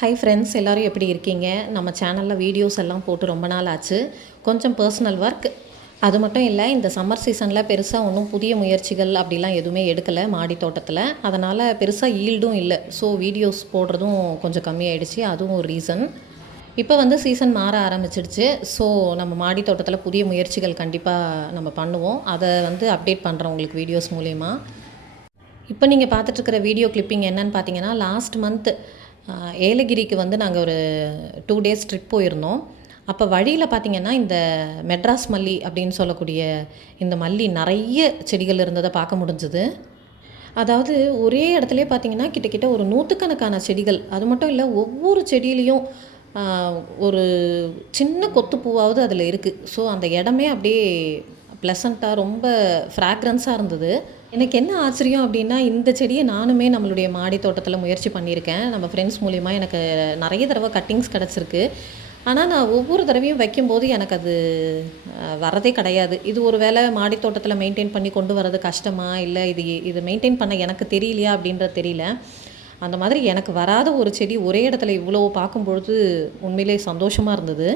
Hi friends, எல்லோரும் எப்படி இருக்கீங்க? நம்ம சேனலில் வீடியோஸ் எல்லாம் போட்டு ரொம்ப நாள் ஆச்சு. கொஞ்சம் பர்சனல் ஒர்க். அது மட்டும் இல்லை, இந்த சம்மர் சீசனில் பெருசாக ஒன்றும் புதிய முயற்சிகள் அப்படிலாம் எதுவுமே எடுக்கலை மாடி தோட்டத்தில். அதனால் பெருசாக ஈல்டும் இல்லை. ஸோ வீடியோஸ் போடுறதும் கொஞ்சம் கம்மியாயிடுச்சு. அதுவும் ஒரு ரீசன். இப்போ சீசன் மாற ஆரம்பிச்சிடுச்சு. ஸோ நம்ம மாடி தோட்டத்தில் புதிய முயற்சிகள் கண்டிப்பாக நம்ம பண்ணுவோம். அதை அப்டேட் பண்ணுறோம் உங்களுக்கு வீடியோஸ் மூலயமா. இப்போ நீங்கள் பார்த்துட்ருக்கிற வீடியோ கிளிப்பிங் என்னன்னு பார்த்தீங்கன்னா, லாஸ்ட் மந்த் ஏலகிரிக்கு நாங்கள் ஒரு 2 டேஸ் ட்ரிப் போயிருந்தோம். அப்போ வழியில் பார்த்திங்கன்னா, இந்த மெட்ராஸ் மல்லி அப்படின்னு சொல்லக்கூடிய இந்த மல்லி நிறைய செடிகள் இருந்ததை பார்க்க முடிஞ்சுது. அதாவது ஒரே இடத்துலே பார்த்திங்கன்னா கிட்டத்தட்ட ஒரு 100கணக்கான செடிகள். அது மட்டும் இல்லை, ஒவ்வொரு செடியிலையும் ஒரு சின்ன கொத்து பூவாவது அதில் இருக்குது. ஸோ அந்த இடமே அப்படியே ப்ளசண்ட்டாக ரொம்ப ஃப்ராக்ரன்ஸாக இருந்தது. எனக்கு என்ன ஆச்சரியம் அப்படின்னா, இந்த செடியை நானுமே நம்மளுடைய மாடி தோட்டத்தில் முயற்சி பண்ணியிருக்கேன். நம்ம ஃப்ரெண்ட்ஸ் மூலிமா எனக்கு நிறைய தடவை கட்டிங்ஸ் கிடச்சிருக்கு. ஆனால் நான் ஒவ்வொரு தடவையும் வைக்கும்போது எனக்கு அது வரதே கிடையாது. இது ஒரு வேளை மாடி தோட்டத்தில் மெயின்டைன் பண்ணி கொண்டு வரது கஷ்டமா, இல்லை இது மெயின்டைன் பண்ண எனக்கு தெரியலையா அப்படின்றது தெரியல. அந்த மாதிரி எனக்கு வராத ஒரு செடி ஒரே இடத்துல இவ்வளோ பார்க்கும்பொழுது உண்மையிலே சந்தோஷமாக இருந்தது.